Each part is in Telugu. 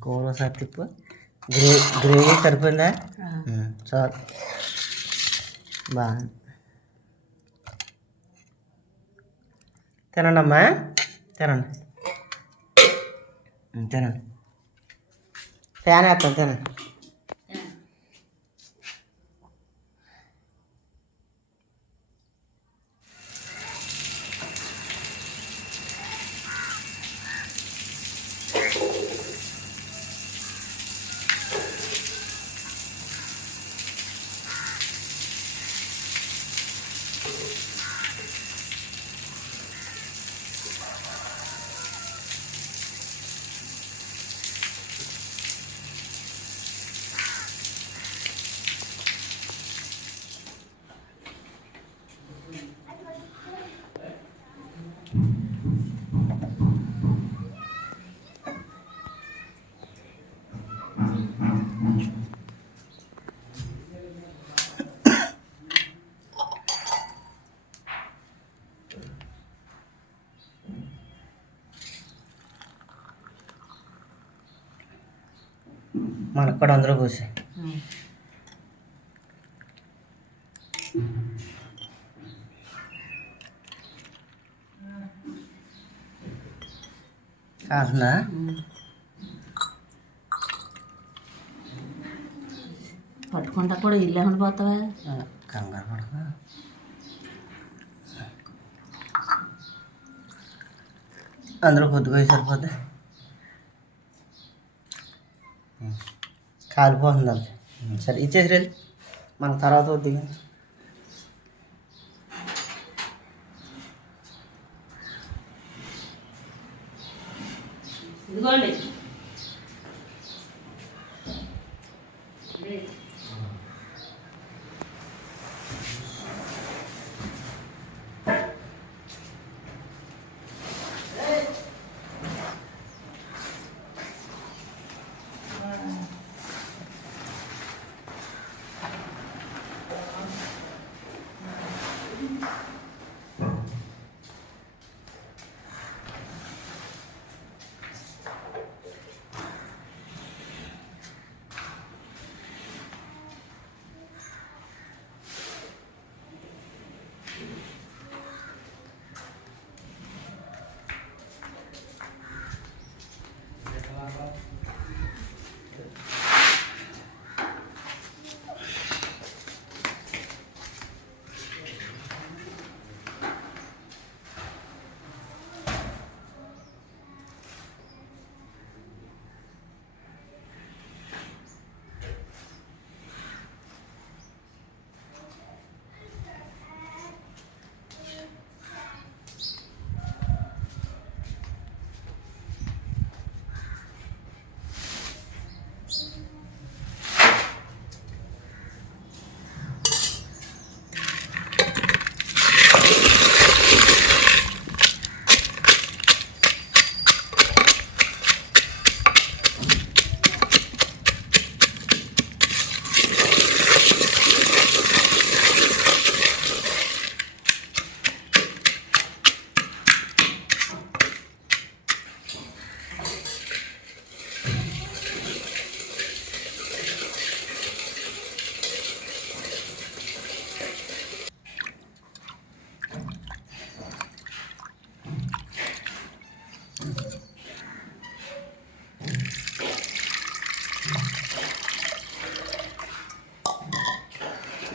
కూర ఒకసారి తిప్పు గ్రే గ్రేవీ సరిపోయిందా ఉమ్, చాలు బాగుంది తినండి అమ్మా తినండి ఉమ్, తినండి ఫ్యాన్ వేస్తాను తినండి మనకు కూడా అందులో పోసి. కాస్తుందా పట్టుకుంటా కూడా ఇల్లు ఏమైనా పోతావా కంగారు పడక. అందులో కొద్దిగా వేసి సరిపోద్ది కాలిపోతుంది అది సరే ఇచ్చేసి రండి మన తర్వాత వద్దు ఇక. ఇదిగోండి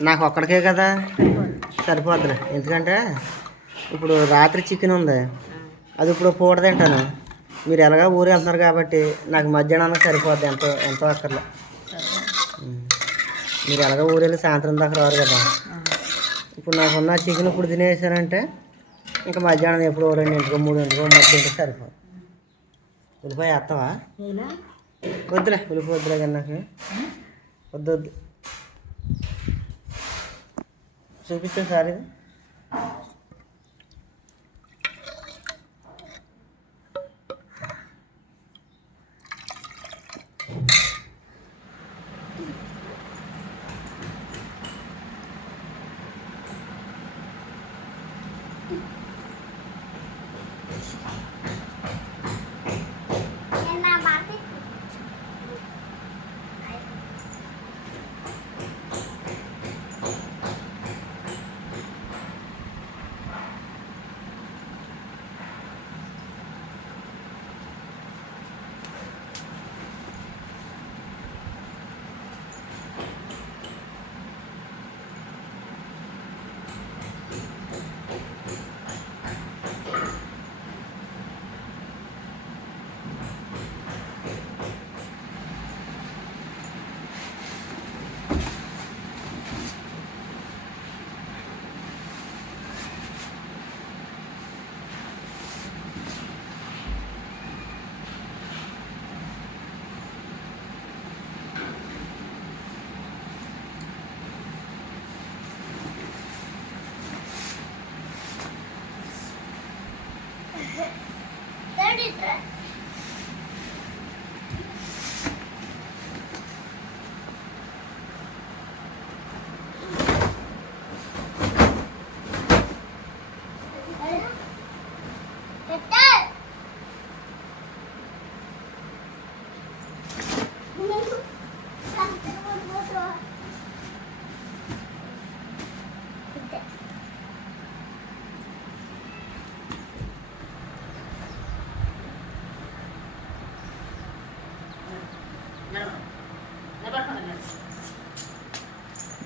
నాకు ఒక్కడికే కదా. సరిపోద్దిలే. ఎందుకంటే ఇప్పుడు రాత్రి చికెన్ ఉంది. అది ఇప్పుడు పూట తింటాను. మీరు ఎలాగా ఊరు వెళ్తున్నారు కాబట్టి నాకు మధ్యాహ్నానికి సరిపోద్ది ఎంతో ఎంతో అక్కర్లే. మీరు ఎలాగో ఊరు వెళ్ళి సాయంత్రం దాకా రారు కదా. ఇప్పుడు నాకున్న చికెన్ ఇప్పుడు తినేసానంటే ఇంకా మధ్యాహ్నం ఎప్పుడో రెండింటికో మూడింటికో మధ్య సరిపోదు. ఉల్లిపాయ వేస్తావా? వద్దులే ఉల్లిపాయ వద్దులే కానీ నాకు. వద్దు వద్దు चौबीस से सारे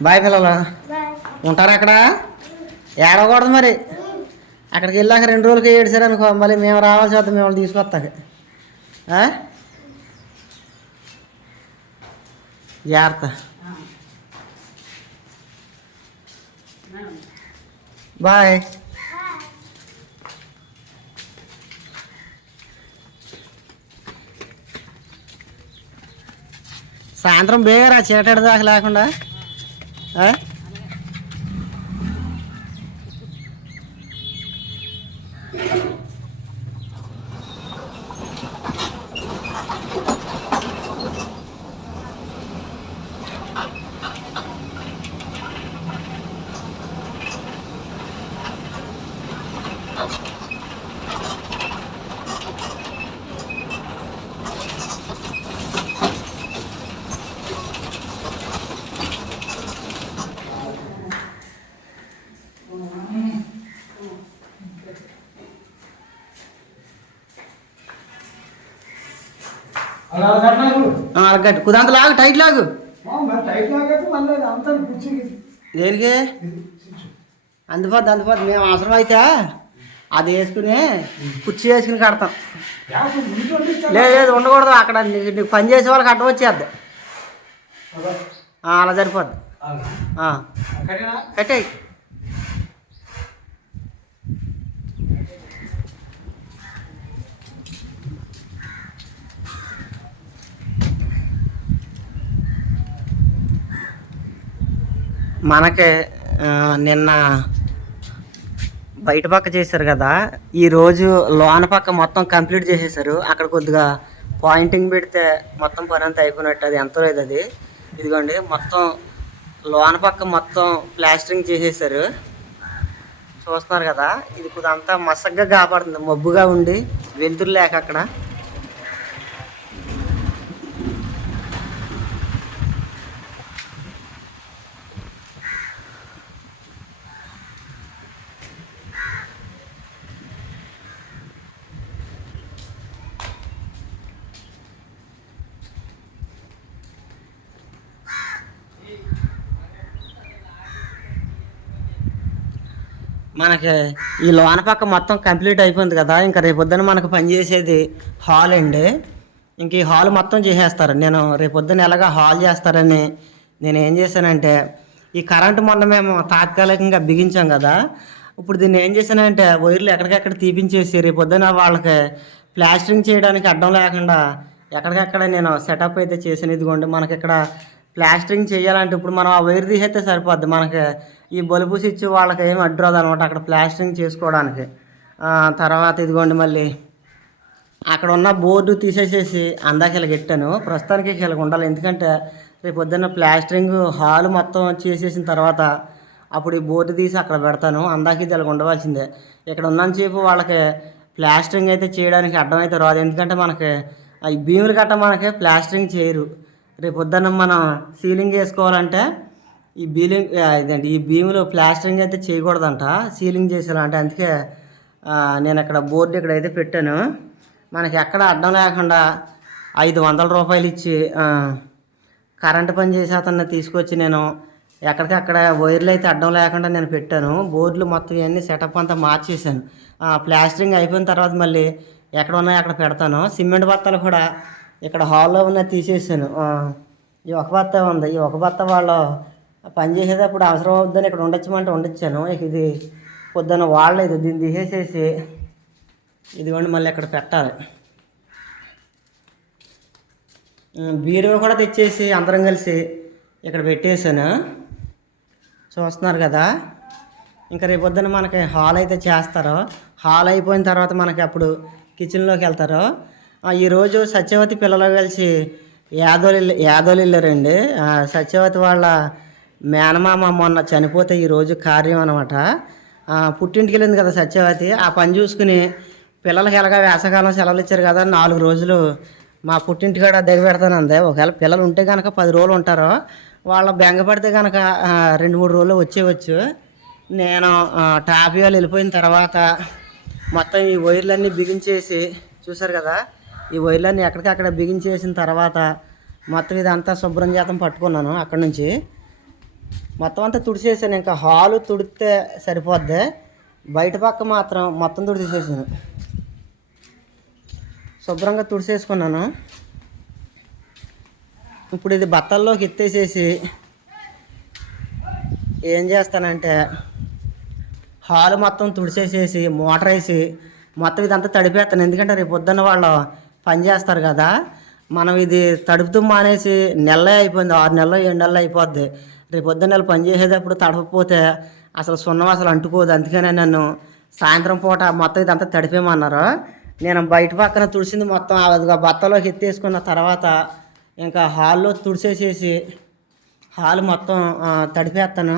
బాయ్ పిల్లలు. ఉంటారా అక్కడ? ఏడవకూడదు మరి. అక్కడికి వెళ్ళాక రెండు రోజులకి ఏడిసారు అనుకో మళ్ళీ మేము రావాల్సి వద్ద మిమ్మల్ని తీసుకొస్తాక? జాగ్రత్త. బాయ్. సాయంత్రం బేగరా చీకటి దాకా లేకుండా? ఆ? అలా కట్టినారు ఆ, గట్టి కుదంత లాగు టైట్ లాగు. దేనికి? అందుపోద్ది అందుపోద్ది. మేము అవసరం అయితే అది వేసుకుని కుర్చీ వేసుకుని కడతాం. లేదు లేదు ఉండకూడదు. అక్కడ నీకు పని చేసే వాళ్ళకి అడ్డం వచ్చేద్ది. అలా. సరిపోద్ది. ఆ, మనకి నిన్న బయట పక్క చేశారు కదా ఈరోజు లోన పక్క మొత్తం కంప్లీట్ చేసేసారు అక్కడ కొద్దిగా పాయింటింగ్ పెడితే మొత్తం పని అంతా అయిపోయినట్టు అది ఎంతో లేదు అది. ఇదిగోండి మొత్తం లోన పక్క మొత్తం ప్లాస్టరింగ్ చేసేసారు చూస్తున్నారు కదా ఇది కొద్దిగా అంతా మసగ్గా కాపాడుతుంది మబ్బుగా ఉండి వెలుతురు లేక అక్కడ. మనకి ఈ లోన పక్క మొత్తం కంప్లీట్ అయిపోయింది కదా. ఇంకా రేపొద్దున మనకు పనిచేసేది హాల్ అండి. ఇంక ఈ హాల్ మొత్తం చేసేస్తారు. నేను రేపొద్దున ఎలాగా హాల్ చేస్తారని నేను ఏం చేశానంటే ఈ కరెంటు మొన్న మేము తాత్కాలికంగా బిగించాం కదా. ఇప్పుడు దీన్ని ఏం చేశానంటే వైర్లు ఎక్కడికెక్కడ తీపించేసి రేపొద్దున వాళ్ళకి ప్లాస్టరింగ్ చేయడానికి అడ్డం లేకుండా ఎక్కడికక్కడ నేను సెటప్ అయితే చేసాను ఇదిగోండి మనకి ఇక్కడ ప్లాస్టరింగ్ చేయాలంటే ఇప్పుడు మనం ఆ వైర్ తీసేస్తే సరిపోద్ది. మనకి ఈ బలుపు స్విచ్ వాళ్ళకి ఏమి అడ్డు రాదు అనమాట అక్కడ ప్లాస్టరింగ్ చేసుకోవడానికి. తర్వాత ఇదిగోండి మళ్ళీ. అక్కడ ఉన్న బోర్డు తీసేసేసి అందాక ఇలా పెట్టాను ప్రస్తుతానికి ఇలా ఉండాలి. ఎందుకంటే రేపు పొద్దున్న ప్లాస్టరింగ్ హాల్ మొత్తం చేసేసిన తర్వాత అప్పుడు ఈ బోర్డు తీసి అక్కడ పెడతాను. అందాక ఇది ఇలా ఉండవలసిందే. ఇక్కడ ఉన్నంతసేపు వాళ్ళకి ప్లాస్టరింగ్ అయితే చేయడానికి అడ్డం అయితే రాదు. ఎందుకంటే మనకి ఆ ఈ భీములు గట్ట మనకి ప్లాస్టరింగ్ చేయరు. రేపు పొద్దున్న మనం సీలింగ్ వేసుకోవాలంటే ఈ బీలింగ్ ఇదండి ఈ భీములు ప్లాస్టరింగ్ అయితే చేయకూడదంట సీలింగ్ చేసేయాలంటే అందుకే నేను అక్కడ బోర్డు ఇక్కడ అయితే పెట్టాను. మనకి ఎక్కడ అడ్డం లేకుండా ఐదు వందల రూపాయలు ఇచ్చి కరెంట్ కరెంటు పని చేసే అతన్ని తీసుకొచ్చి నేను ఎక్కడికక్కడ వైర్లు అయితే అడ్డం లేకుండా నేను పెట్టాను. బోర్డులు మొత్తం ఇవన్నీ సెటప్ అంతా మార్చేసాను ప్లాస్టరింగ్ అయిపోయిన తర్వాత మళ్ళీ ఎక్కడ ఉన్నాయో అక్కడ పెడతాను. సిమెంట్ బత్తాలు కూడా ఇక్కడ హాల్లో ఉన్న తీసేసాను ఈ ఒక బత్త ఉంది. ఈ ఒక బత్త వాళ్ళు పని చేసేటప్పుడు అవసరం అవుద్దని ఇక్కడ ఉండొచ్చమంటే ఉండొచ్చాను. ఇక ఇది పొద్దున్న వాడలేదు దీన్ని తీసేసేసి ఇదిగోండి మళ్ళీ అక్కడ పెట్టాలి. బీరువా కూడా తెచ్చేసి అందరం కలిసి ఇక్కడ పెట్టేశాను. చూస్తున్నారు కదా? ఇంకా రేపు పొద్దున్న మనకి హాల్ అయితే చేస్తారు. హాల్ అయిపోయిన తర్వాత మనకి అప్పుడు కిచెన్లోకి వెళ్తారు. ఈరోజు సత్యవతి పిల్లలు కలిసి యాదోలు యాదోలు వెళ్ళారండి సత్యవతి వాళ్ళ మేనమామ మొన్న చనిపోతే ఈరోజు కార్యం అనమాట పుట్టింటికి వెళ్ళింది కదా సత్యవతి. ఆ పని చూసుకుని పిల్లలకి ఎలాగ వేసవకాలం సెలవులు ఇచ్చారు కదా నాలుగు రోజులు మా పుట్టింటి కాడ దిగ ఒకవేళ పిల్లలు ఉంటే కనుక పది రోజులు ఉంటారు. వాళ్ళ బెంగ పడితే కనుక రెండు మూడు రోజులు వచ్చేవచ్చు నేను ఆ, టాపియాలు వెళ్ళిపోయిన తర్వాత మొత్తం ఈ వైర్లన్నీ బిగించేసి చూసారు కదా ఈ వైర్లన్నీ ఎక్కడికక్కడ బిగించేసిన తర్వాత మొత్తం ఇదంతా శుభ్రం చేతం పట్టుకున్నాను అక్కడ నుంచి. మొత్తం అంతా తుడిచేసాను. ఇంకా హాలు తుడితే సరిపోద్ది. బయట పక్క మాత్రం మొత్తం తుడిచేసాను శుభ్రంగా తుడిచేసుకున్నాను ఇప్పుడు ఇది బత్తల్లోకి ఎత్తేసేసి ఏం చేస్తానంటే హాల్ మొత్తం తుడిచేసేసి మోటార్ వేసి మొత్తం ఇదంతా తడిపేస్తాను. ఎందుకంటే రేపు పొద్దున్న వాళ్ళు పని చేస్తారు కదా మనం ఇది తడుపుతూ మానేసి నెల అయిపోయింది. ఆరు నెలలో ఏడు నెలలు అయిపోద్ది. రేపు పొద్దున్న నెల పనిచేసేటప్పుడు తడపకపోతే అసలు సున్నం అసలు అంటుకోదు. అందుకనే నన్ను సాయంత్రం పూట మొత్తం ఇదంతా తడిపేమన్నారు నేను బయట పక్కన తుడిసింది మొత్తం అదిగా బత్తలోకి ఎత్తేసుకున్న తర్వాత ఇంకా హాల్లో తుడిసేసేసి హాల్ మొత్తం తడిపేస్తాను.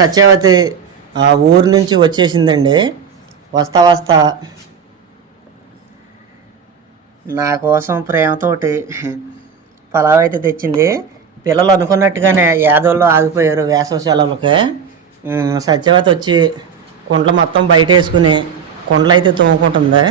సత్యవతి ఆ ఊరు నుంచి వచ్చేసిందండి. వస్తా వస్తా. నా కోసం ప్రేమతోటి పలావ్ అయితే తెచ్చింది. పిల్లలు అనుకున్నట్టుగానే యాదవుల్లో ఆగిపోయారు వేసవి సెలవులకి సత్యవతి వచ్చి కుండలు మొత్తం బయట వేసుకుని కుండలు అయితే తోముకుంటుంది.